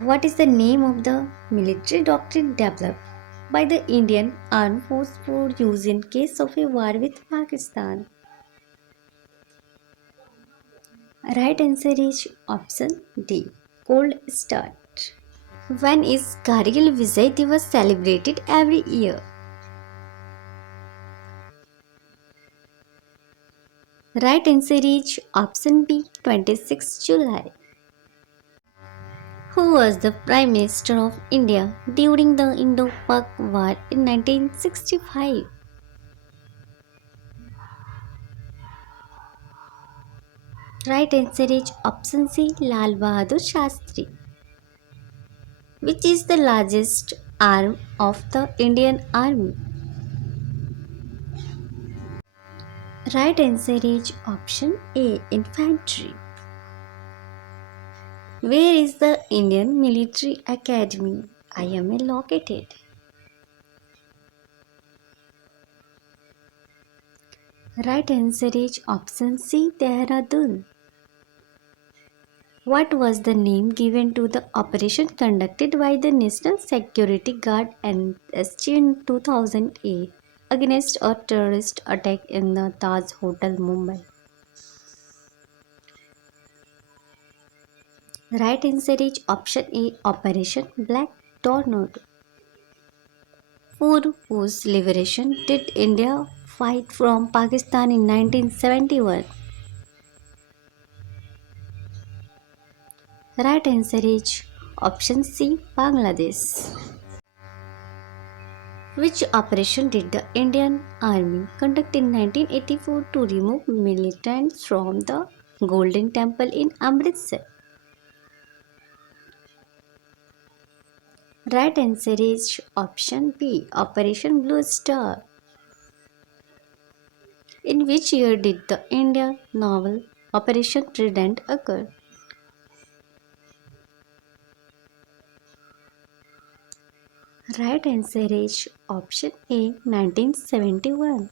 What is the name of the military doctrine developed by the Indian Armed Force for use in case of a war with Pakistan? Right answer is option D. Cold start. When is Kargil Vijay Divas celebrated every year? Right answer is option B. 26 July. Who was the Prime Minister of India during the Indo-Pak War in 1965? Right answer is option C. Lal Bahadur Shastri. Which is the largest arm of the Indian Army? Right answer is option A. Infantry. Where is the Indian Military Academy IMA located? Right answer is option C. Dehradun. What was the name given to the operation conducted by the National Security Guard NSG in 2008 against a terrorist attack in the Taj Hotel, Mumbai? Right answer is option A. Operation Black Tornado. For whose liberation did India fight from Pakistan in 1971? Right answer is option C. Bangladesh. Which operation did the Indian Army conduct in 1984 to remove militants from the Golden Temple in Amritsar? Right answer is option B. Operation Blue Star. In which year did the Indian novel Operation Trident occur? Right answer is option A. 1971.